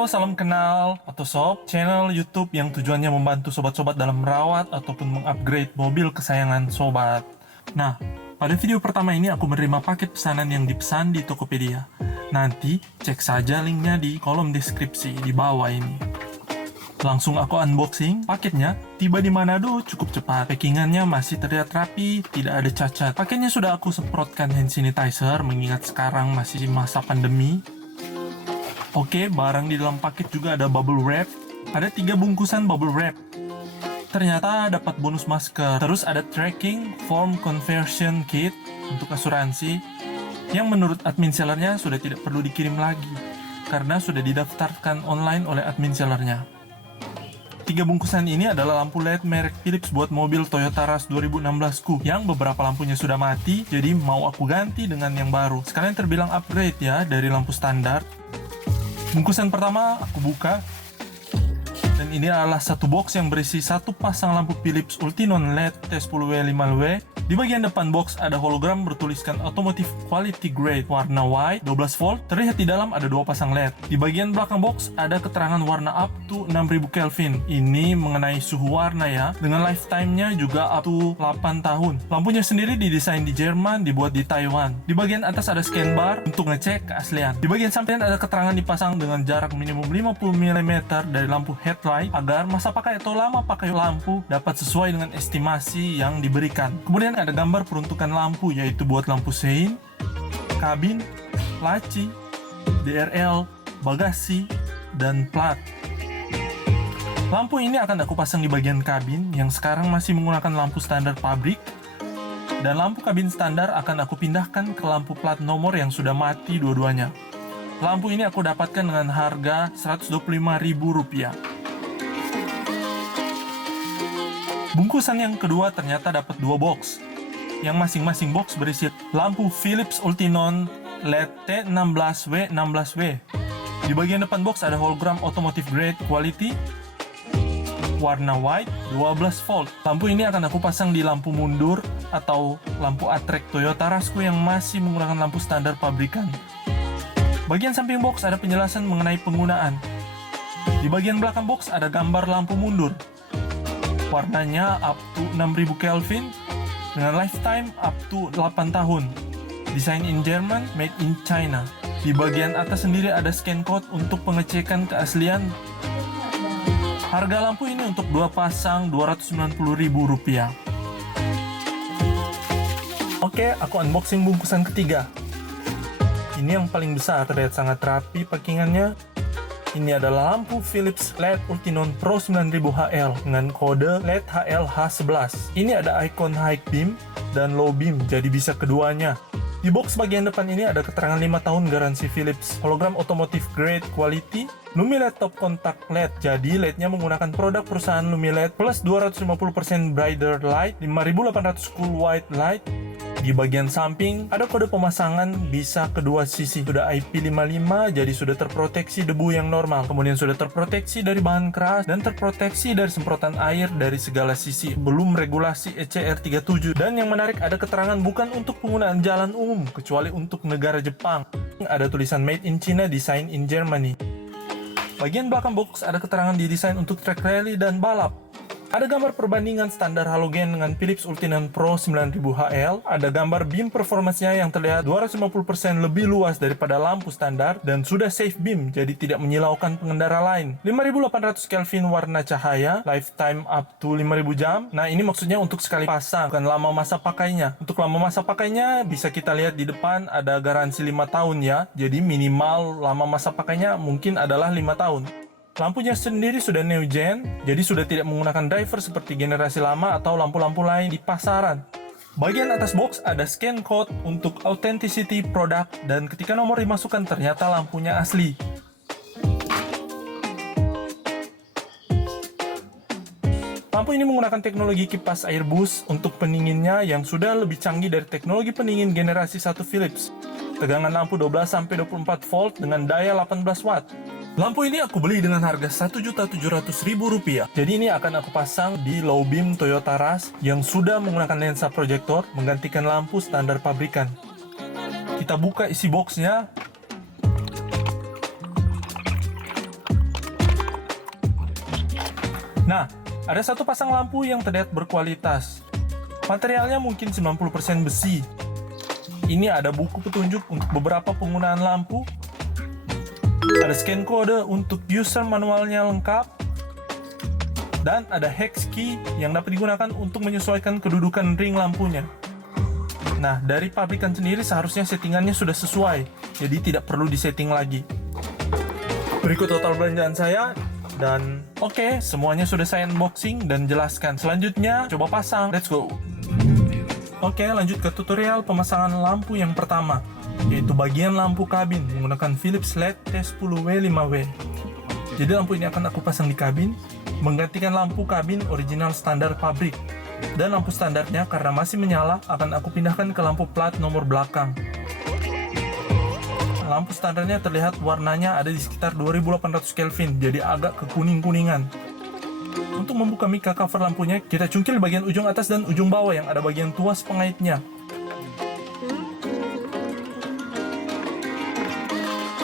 Halo, salam kenal Otoshop, channel YouTube yang tujuannya membantu sobat-sobat dalam merawat ataupun mengupgrade mobil kesayangan sobat. Nah, pada video pertama ini aku menerima paket pesanan yang dipesan di Tokopedia. Nanti cek saja linknya di kolom deskripsi di bawah ini. Langsung aku unboxing paketnya. Tiba di Manado cukup cepat. Packingannya masih terlihat rapi, tidak ada cacat. Paketnya sudah aku semprotkan hand sanitizer mengingat sekarang masih masa pandemi. Oke, barang di dalam paket juga ada bubble wrap. Ada 3 bungkusan bubble wrap. Ternyata dapat bonus masker. Terus ada tracking form conversion kit untuk asuransi yang menurut admin sellernya sudah tidak perlu dikirim lagi karena sudah didaftarkan online oleh admin sellernya. 3 bungkusan ini adalah lampu LED merek Philips buat mobil Toyota Rush 2016ku yang beberapa lampunya sudah mati, jadi mau aku ganti dengan yang baru. Sekalian terbilang upgrade ya dari lampu standar. Bungkusan pertama aku buka, dan ini adalah satu box yang berisi satu pasang lampu Philips Ultinon LED T10W5W. Di bagian depan box ada hologram bertuliskan Automotive Quality Grade warna white 12 volt. Terlihat di dalam ada 2 pasang LED. Di bagian belakang box ada keterangan warna up to 6000 Kelvin. Ini mengenai suhu warna ya. Dengan lifetime-nya juga up to 8 tahun. Lampunya sendiri didesain di Jerman, dibuat di Taiwan. Di bagian atas ada scan bar untuk ngecek keaslian. Di bagian samping ada keterangan dipasang dengan jarak minimum 50 mm dari lampu headlight agar masa pakai atau lama pakai lampu dapat sesuai dengan estimasi yang diberikan. Kemudian ada gambar peruntukan lampu, yaitu buat lampu sein, kabin, laci, DRL, bagasi, dan plat. Lampu ini akan aku pasang di bagian kabin yang sekarang masih menggunakan lampu standar pabrik, dan lampu kabin standar akan aku pindahkan ke lampu plat nomor yang sudah mati dua-duanya. Lampu ini aku dapatkan dengan harga Rp125.000. Bungkusan yang kedua ternyata dapat 2 box, yang masing-masing box berisi lampu Philips Ultinon LED T16W16W. Di bagian depan box ada hologram Automotive Grade Quality warna white 12 volt. Lampu ini akan aku pasang di lampu mundur atau lampu atrek Toyota Rushku yang masih menggunakan lampu standar pabrikan. Bagian samping box ada penjelasan mengenai penggunaan. Di bagian belakang box ada gambar lampu mundur. Warnanya up to 6000 Kelvin dengan lifetime up to 8 tahun. Desain in Jerman, made in China. Di bagian atas sendiri ada scan code untuk pengecekan keaslian. Harga lampu ini untuk 2 pasang Rp290.000. Oke, aku unboxing bungkusan ketiga. Ini yang paling besar, terlihat sangat rapi packingannya. Ini adalah lampu Philips LED Ultinon Pro 9000HL dengan kode LED HLH11. Ini ada ikon high beam dan low beam, jadi bisa keduanya. Di box bagian depan ini ada keterangan 5 tahun garansi Philips, hologram Automotive Grade Quality, Lumiled Top Contact LED. Jadi LED-nya menggunakan produk perusahaan Lumiled plus 250% brighter light, 5800 cool white light. Di bagian samping ada kode pemasangan bisa kedua sisi. Sudah IP55, jadi sudah terproteksi debu yang normal. Kemudian sudah terproteksi dari bahan keras dan terproteksi dari semprotan air dari segala sisi. Belum regulasi ECR37. Dan yang menarik ada keterangan bukan untuk penggunaan jalan umum kecuali untuk negara Jepang. Ada tulisan Made in China, Design in Germany. Bagian belakang box ada keterangan didesain untuk track rally dan balap. Ada gambar perbandingan standar halogen dengan Philips Ultinon Pro 9000HL. Ada gambar beam performance-nya yang terlihat 250% lebih luas daripada lampu standar dan sudah safe beam, jadi tidak menyilaukan pengendara lain. 5800 Kelvin warna cahaya, lifetime up to 5000 jam. Nah, ini maksudnya untuk sekali pasang, bukan lama masa pakainya. Untuk lama masa pakainya bisa kita lihat di depan ada garansi 5 tahun ya. Jadi minimal lama masa pakainya mungkin adalah 5 tahun. Lampunya sendiri sudah new gen, jadi sudah tidak menggunakan driver seperti generasi lama atau lampu-lampu lain di pasaran. Bagian atas box ada scan code untuk authenticity product, dan ketika nomor dimasukkan ternyata lampunya asli. Lampu ini menggunakan teknologi kipas air bus untuk pendinginnya yang sudah lebih canggih dari teknologi pendingin generasi 1 Philips. Tegangan lampu 12-24 volt dengan daya 18 watt. Lampu ini aku beli dengan harga Rp1.700.000. Jadi ini akan aku pasang di low beam Toyota Rush yang sudah menggunakan lensa proyektor menggantikan lampu standar pabrikan. Kita buka isi boxnya. Nah, ada satu pasang lampu yang terlihat berkualitas. Materialnya mungkin 90% besi. Ini ada buku petunjuk untuk beberapa penggunaan lampu. Ada scan kode untuk user manualnya lengkap. Dan ada hex key yang dapat digunakan untuk menyesuaikan kedudukan ring lampunya. Nah, dari pabrikan sendiri seharusnya settingannya sudah sesuai, jadi tidak perlu disetting lagi. Berikut total belanjaan saya. Dan oke, semuanya sudah saya unboxing dan jelaskan. Selanjutnya, coba pasang. Let's go. Oke, lanjut ke tutorial pemasangan lampu yang pertama, yaitu bagian lampu kabin menggunakan Philips LED T10W5W. Jadi lampu ini akan aku pasang di kabin, menggantikan lampu kabin original standar pabrik. Dan lampu standarnya karena masih menyala akan aku pindahkan ke lampu plat nomor belakang. Lampu standarnya terlihat warnanya ada di sekitar 2800 Kelvin, jadi agak kekuning-kuningan. Untuk membuka mika cover lampunya, kita cungkil bagian ujung atas dan ujung bawah yang ada bagian tuas pengaitnya.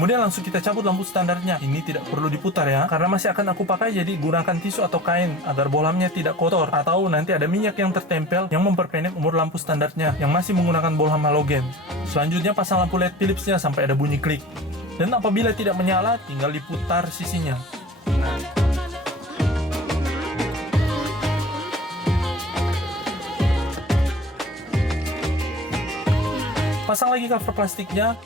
Kemudian langsung kita cabut lampu standarnya. Ini tidak perlu diputar ya, karena masih akan aku pakai, jadi gunakan tisu atau kain agar bohlamnya tidak kotor, atau nanti ada minyak yang tertempel yang memperpendek umur lampu standarnya yang masih menggunakan bohlam halogen. Selanjutnya pasang lampu LED Philipsnya sampai ada bunyi klik. Dan apabila tidak menyala, tinggal diputar sisinya. Pasang lagi cover plastiknya.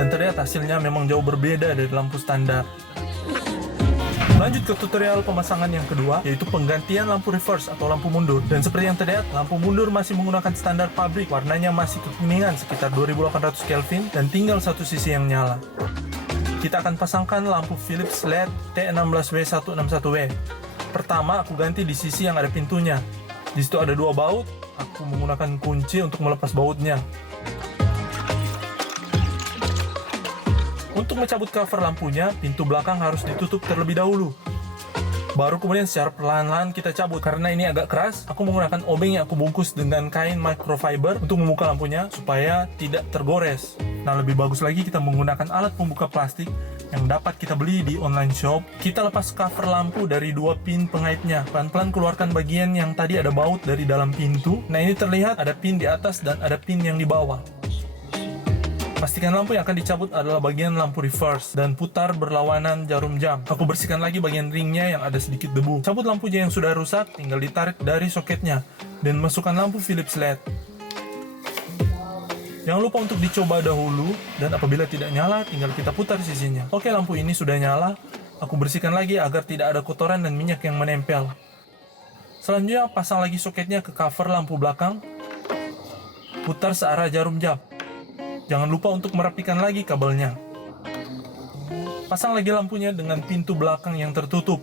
Dan terlihat hasilnya memang jauh berbeda dari lampu standar. Lanjut ke tutorial pemasangan yang kedua, yaitu penggantian lampu reverse atau lampu mundur. Dan seperti yang terlihat, lampu mundur masih menggunakan standar pabrik, warnanya masih kekuningan sekitar 2800 Kelvin dan tinggal satu sisi yang nyala. Kita akan pasangkan lampu Philips LED T16W161W. Pertama, aku ganti di sisi yang ada pintunya. Di situ ada dua baut, aku menggunakan kunci untuk melepas bautnya. Untuk mencabut cover lampunya, pintu belakang harus ditutup terlebih dahulu. Baru kemudian secara perlahan-lahan kita cabut. Karena ini agak keras, aku menggunakan obeng yang aku bungkus dengan kain microfiber untuk membuka lampunya supaya tidak tergores. Nah, lebih bagus lagi kita menggunakan alat pembuka plastik yang dapat kita beli di online shop. Kita lepas cover lampu dari dua pin pengaitnya. Pelan-pelan keluarkan bagian yang tadi ada baut dari dalam pintu. Nah, ini terlihat ada pin di atas dan ada pin yang di bawah. Pastikan lampu yang akan dicabut adalah bagian lampu reverse dan putar berlawanan jarum jam. Aku bersihkan lagi bagian ringnya yang ada sedikit debu. Cabut lampunya yang sudah rusak, tinggal ditarik dari soketnya dan masukkan lampu Philips LED. Jangan lupa untuk dicoba dahulu, dan apabila tidak nyala, tinggal kita putar sisinya. Oke, lampu ini sudah nyala. Aku bersihkan lagi agar tidak ada kotoran dan minyak yang menempel. Selanjutnya, pasang lagi soketnya ke cover lampu belakang. Putar searah jarum jam. Jangan lupa untuk merapikan lagi kabelnya. Pasang lagi lampunya dengan pintu belakang yang tertutup.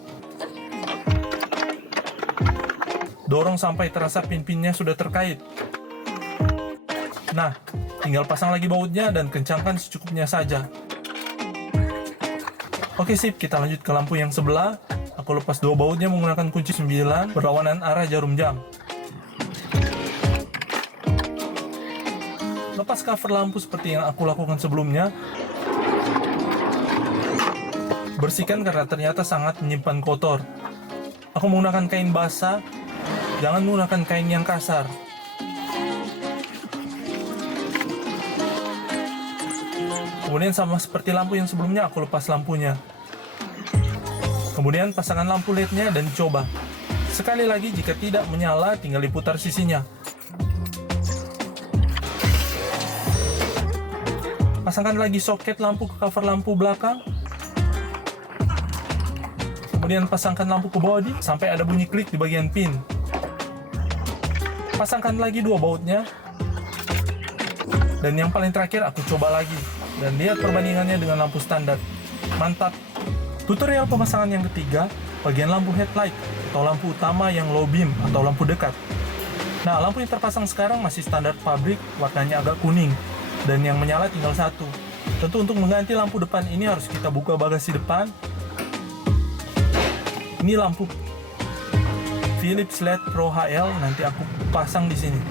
Dorong sampai terasa pin-pinnya sudah terkait. Nah, tinggal pasang lagi bautnya dan kencangkan secukupnya saja. Oke sip, kita lanjut ke lampu yang sebelah. Aku lepas dua bautnya menggunakan kunci 9 berlawanan arah jarum jam. Lepas cover lampu seperti yang aku lakukan sebelumnya. Bersihkan karena ternyata sangat menyimpan kotor. Aku menggunakan kain basah, jangan menggunakan kain yang kasar. Kemudian sama seperti lampu yang sebelumnya, aku lepas lampunya. Kemudian pasangkan lampu LED-nya dan coba. Sekali lagi, jika tidak menyala, tinggal diputar sisinya. Pasangkan lagi soket lampu ke cover lampu belakang. Kemudian pasangkan lampu ke bodi sampai ada bunyi klik di bagian pin. Pasangkan lagi dua bautnya. Dan yang paling terakhir aku coba lagi. Dan lihat perbandingannya dengan lampu standar. Mantap! Tutorial pemasangan yang ketiga, bagian lampu headlight atau lampu utama yang low beam atau lampu dekat. Nah, lampu yang terpasang sekarang masih standar pabrik, warnanya agak kuning. Dan yang menyala tinggal satu. Tentu untuk mengganti lampu depan ini harus kita buka bagasi depan. Ini lampu Philips LED Pro HL, nanti aku pasang di sini.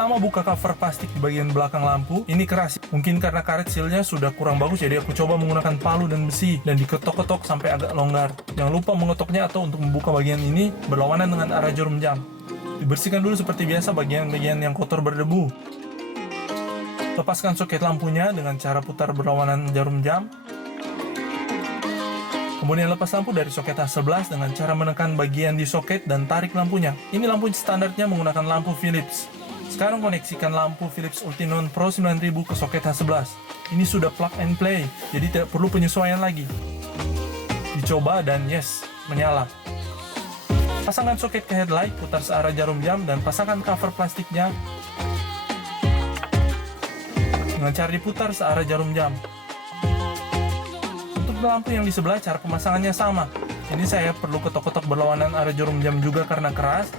Pertama, buka cover plastik di bagian belakang lampu. Ini keras, mungkin karena karet sealnya sudah kurang bagus, jadi aku coba menggunakan palu dan besi dan diketok-ketok sampai agak longgar. Jangan lupa mengetoknya atau untuk membuka bagian ini berlawanan dengan arah jarum jam. Dibersihkan dulu seperti biasa bagian-bagian yang kotor berdebu. Lepaskan soket lampunya dengan cara putar berlawanan jarum jam. Kemudian lepas lampu dari soket H11 dengan cara menekan bagian di soket dan tarik lampunya. Ini lampu standarnya menggunakan lampu Philips. Sekarang koneksikan lampu Philips Ultinon Pro 9000 ke soket H11. Ini sudah plug and play, jadi tidak perlu penyesuaian lagi. Dicoba dan yes, menyala. Pasangkan soket ke headlight, putar searah jarum jam dan pasangkan cover plastiknya dengan cara diputar searah jarum jam. Lampu yang di sebelah cara pemasangannya sama. Ini saya perlu ketok-ketok berlawanan arah jarum jam juga karena keras.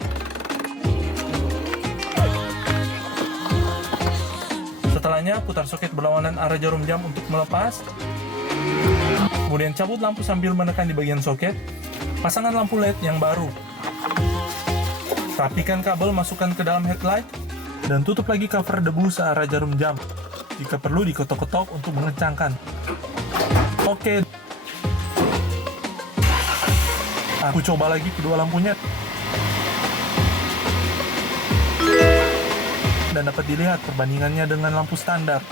Setelahnya putar soket berlawanan arah jarum jam untuk melepas. Kemudian cabut lampu sambil menekan di bagian soket. Pasangkan lampu LED yang baru. Rapikan kabel, masukkan ke dalam headlight dan tutup lagi cover debu searah jarum jam. Jika perlu diketok-ketok untuk mengencangkan. Oke, aku coba lagi kedua lampunya dan dapat dilihat perbandingannya dengan lampu standar.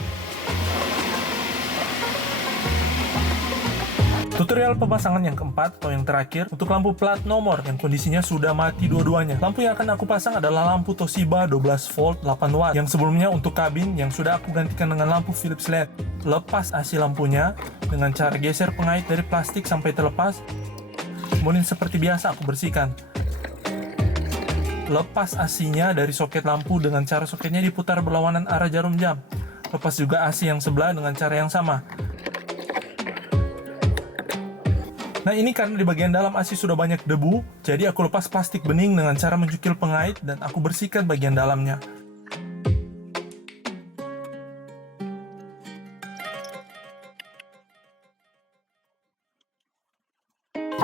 Tutorial pemasangan yang keempat atau yang terakhir untuk lampu plat nomor yang kondisinya sudah mati dua-duanya. Lampu yang akan aku pasang adalah lampu Toshiba 12 volt 8 watt yang sebelumnya untuk kabin yang sudah aku gantikan dengan lampu Philips LED. Lepas asi lampunya dengan cara geser pengait dari plastik sampai terlepas. Kemudian seperti biasa aku bersihkan. Lepas asinya dari soket lampu dengan cara soketnya diputar berlawanan arah jarum jam. Lepas juga asi yang sebelah dengan cara yang sama. Nah, ini karena di bagian dalam asi sudah banyak debu, jadi aku lepas plastik bening dengan cara menjukil pengait dan aku bersihkan bagian dalamnya.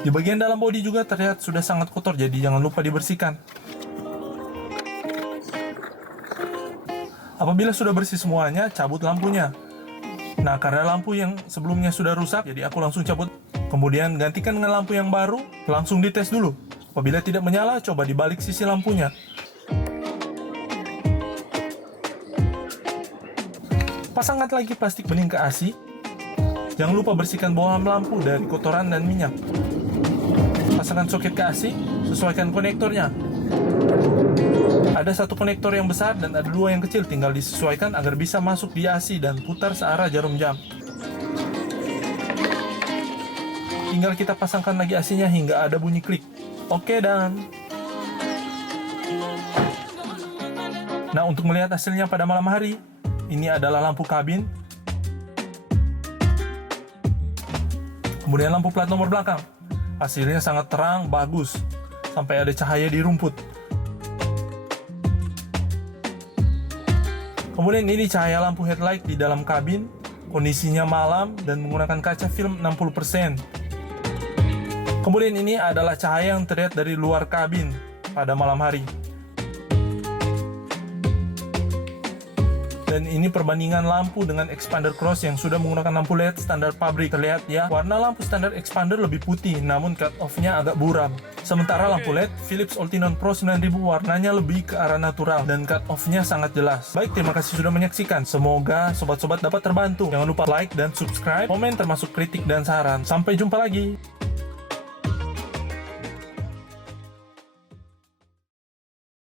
Di bagian dalam bodi juga terlihat sudah sangat kotor, jadi jangan lupa dibersihkan. Apabila sudah bersih semuanya, cabut lampunya. Nah, karena lampu yang sebelumnya sudah rusak, jadi aku langsung cabut. Kemudian gantikan dengan lampu yang baru, langsung dites dulu. Apabila tidak menyala, coba dibalik sisi lampunya. Pasangkan lagi plastik bening ke asi. Jangan lupa bersihkan bohlam lampu dari kotoran dan minyak. Pasangkan soket ke asi, sesuaikan konektornya. Ada satu konektor yang besar dan ada dua yang kecil, tinggal disesuaikan agar bisa masuk di asi dan putar searah jarum jam. Tinggal kita pasangkan lagi asinya hingga ada bunyi klik. Oke dan. Nah, untuk melihat hasilnya pada malam hari, ini adalah lampu kabin. Kemudian lampu plat nomor belakang. Hasilnya sangat terang, bagus. Sampai ada cahaya di rumput. Kemudian ini cahaya lampu headlight di dalam kabin. Kondisinya malam dan menggunakan kaca film 60%. Kemudian ini adalah cahaya yang terlihat dari luar kabin pada malam hari. Dan ini perbandingan lampu dengan expander cross yang sudah menggunakan lampu LED standar pabrik. Terlihat ya, warna lampu standar expander lebih putih, namun cut off-nya agak buram. Sementara lampu LED Philips Ultinon Pro 9000 warnanya lebih ke arah natural dan cut off-nya sangat jelas. Baik, terima kasih sudah menyaksikan. Semoga sobat-sobat dapat terbantu. Jangan lupa like dan subscribe, komen termasuk kritik dan saran. Sampai jumpa lagi.